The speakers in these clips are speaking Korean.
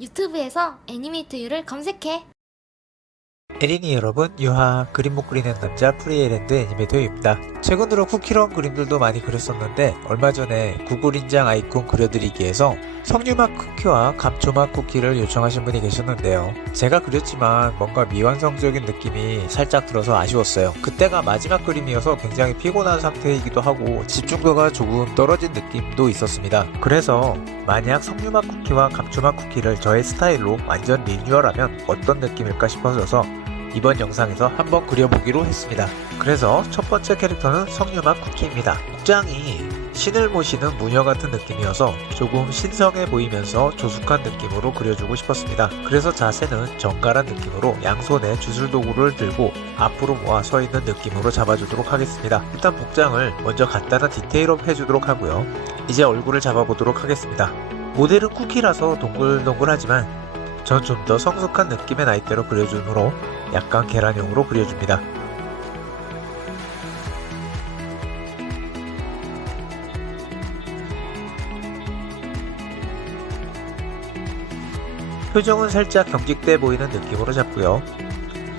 유튜브에서 애니메이트유를 검색해. 에리니 여러분, 유하 그림 못 그리는 남자 프리에랜드 애니메이터입니다. 최근 들어 쿠키런 그림들도 많이 그렸었는데 얼마 전에 구글 인장 아이콘 그려드리기 위해서 석류맛 쿠키와 감초맛 쿠키를 요청하신 분이 계셨는데요. 제가 그렸지만 뭔가 미완성적인 느낌이 살짝 들어서 아쉬웠어요. 그때가 마지막 그림이어서 굉장히 피곤한 상태이기도 하고 집중도가 조금 떨어진 느낌도 있었습니다. 그래서 만약 석류맛 쿠키와 감초맛 쿠키를 저의 스타일로 완전 리뉴얼하면 어떤 느낌일까 싶어져서 이번 영상에서 한번 그려보기로 했습니다. 그래서 첫 번째 캐릭터는 석류맛 쿠키입니다. 복장이 신을 모시는 무녀 같은 느낌이어서 조금 신성해 보이면서 조숙한 느낌으로 그려주고 싶었습니다. 그래서 자세는 정갈한 느낌으로 양손에 주술도구를 들고 앞으로 모아 서 있는 느낌으로 잡아주도록 하겠습니다. 일단 복장을 먼저 간단한 디테일업 해주도록 하고요. 이제 얼굴을 잡아보도록 하겠습니다. 모델은 쿠키라서 동글동글하지만 전 좀 더 성숙한 느낌의 나이대로 그려주므로 약간 계란형으로 그려줍니다. 표정은 살짝 경직돼 보이는 느낌으로 잡고요.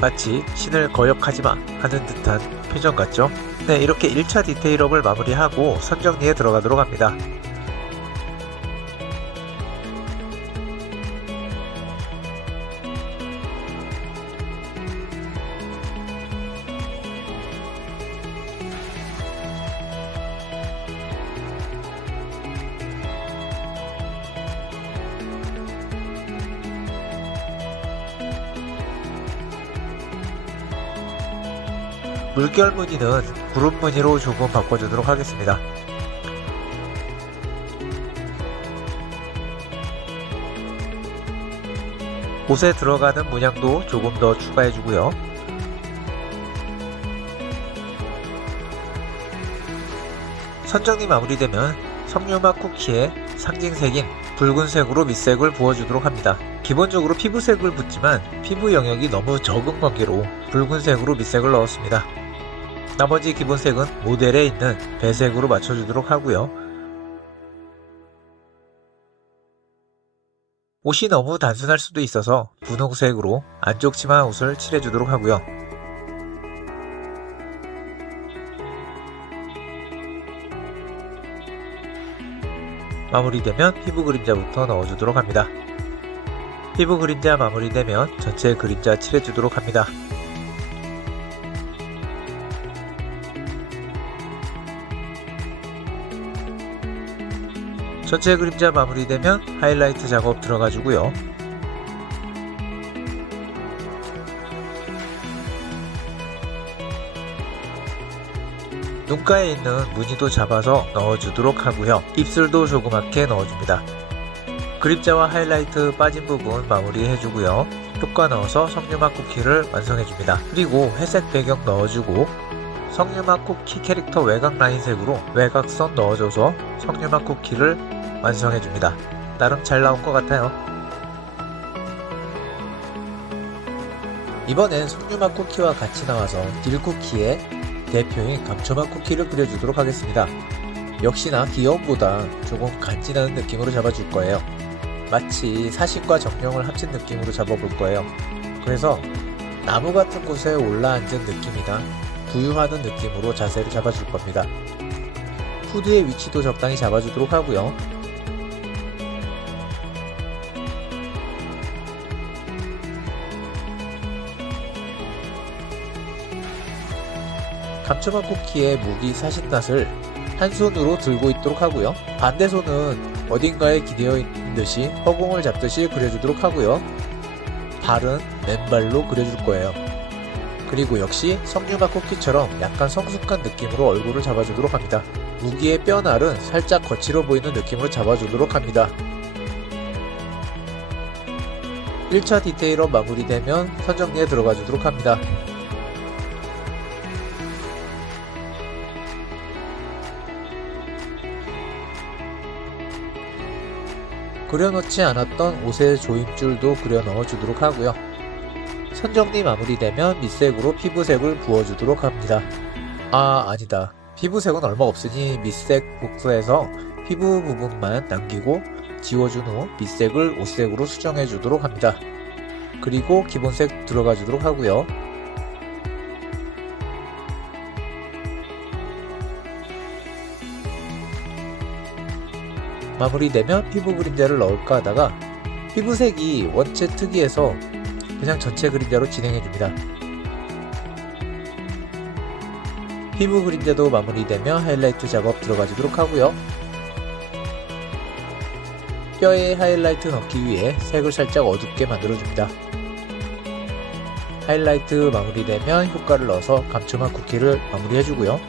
마치 신을 거역하지마 하는 듯한 표정 같죠? 네, 이렇게 1차 디테일업을 마무리하고 선정리에 들어가도록 합니다. 물결 무늬는 구름 무늬로 조금 바꿔주도록 하겠습니다. 옷에 들어가는 문양도 조금 더 추가해주고요. 선정이 마무리되면 석류맛 쿠키에 상징색인 붉은색으로 밑색을 부어주도록 합니다. 기본적으로 피부색을 붓지만 피부 영역이 너무 적은 관계로 붉은색으로 밑색을 넣었습니다. 나머지 기본색은 모델에 있는 배색으로 맞춰주도록 하고요. 옷이 너무 단순할 수도 있어서 분홍색으로 안쪽 치마 옷을 칠해주도록 하고요. 마무리되면 피부 그림자부터 넣어주도록 합니다. 피부 그림자 마무리되면 전체 그림자 칠해주도록 합니다. 전체 그림자 마무리되면 하이라이트 작업 들어가주고요. 눈가에 있는 무늬도 잡아서 넣어주도록 하고요. 입술도 조그맣게 넣어줍니다. 그림자와 하이라이트 빠진 부분 마무리해주고요. 효과 넣어서 석류맛 쿠키를 완성해줍니다. 그리고 회색 배경 넣어주고 석류맛 쿠키 캐릭터 외곽 라인색으로 외곽선 넣어줘서 석류맛 쿠키를 완성해줍니다. 나름 잘 나온 것 같아요. 이번엔 석류맛 쿠키와 같이 나와서 딜쿠키의 대표인 감초맛 쿠키를 그려주도록 하겠습니다. 역시나 귀여움보다 조금 간지나는 느낌으로 잡아줄 거예요. 마치 사신과 정령을 합친 느낌으로 잡아볼 거예요. 그래서 나무 같은 곳에 올라앉은 느낌이나 부유하는 느낌으로 자세를 잡아줄 겁니다. 후드의 위치도 적당히 잡아주도록 하고요. 감초맛 쿠키의 무기 사신낫을 한 손으로 들고 있도록 하고요. 반대 손은 어딘가에 기대어 있는 듯이 허공을 잡듯이 그려주도록 하고요. 발은 맨발로 그려줄 거예요. 그리고 역시 석류맛 쿠키처럼 약간 성숙한 느낌으로 얼굴을 잡아주도록 합니다. 무기의 뼈날은 살짝 거칠어 보이는 느낌으로 잡아주도록 합니다. 1차 디테일업 마무리되면 선정리에 들어가 주도록 합니다. 그려놓지 않았던 옷의 조임줄도 그려 넣어주도록 하고요. 선정리 마무리되면 밑색으로 피부색을 부어주도록 합니다. 아 아니다. 피부색은 얼마 없으니 밑색 복사해서 피부 부분만 남기고 지워준 후 밑색을 옷색으로 수정해 주도록 합니다. 그리고 기본색 들어가 주도록 하고요. 마무리되면 피부 그림자를 넣을까 하다가 피부색이 원체 특이해서 그냥 전체 그림자로 진행해줍니다. 피부 그림자도 마무리되면 하이라이트 작업 들어가주도록 하고요. 뼈에 하이라이트 넣기 위해 색을 살짝 어둡게 만들어줍니다. 하이라이트 마무리되면 효과를 넣어서 감초맛 쿠키를 마무리해주고요.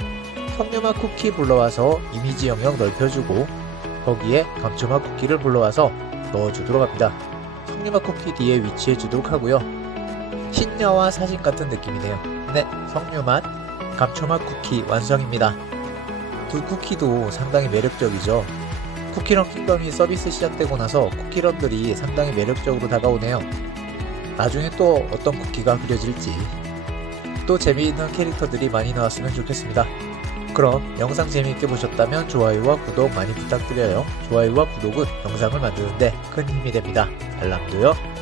석류맛 쿠키 불러와서 이미지 영역 넓혀주고 거기에 감초맛 쿠키를 불러와서 넣어주도록 합니다. 석류맛 쿠키 뒤에 위치해 주도록 하고요. 신녀와 사진 같은 느낌이네요. 네, 석류맛, 감초맛 쿠키 완성입니다. 두 쿠키도 상당히 매력적이죠. 쿠키런 킹덤이 서비스 시작되고 나서 쿠키런들이 상당히 매력적으로 다가오네요. 나중에 또 어떤 쿠키가 그려질지 또 재미있는 캐릭터들이 많이 나왔으면 좋겠습니다. 그럼 영상 재미있게 보셨다면 좋아요와 구독 많이 부탁드려요. 좋아요와 구독은 영상을 만드는데 큰 힘이 됩니다. 알람도요.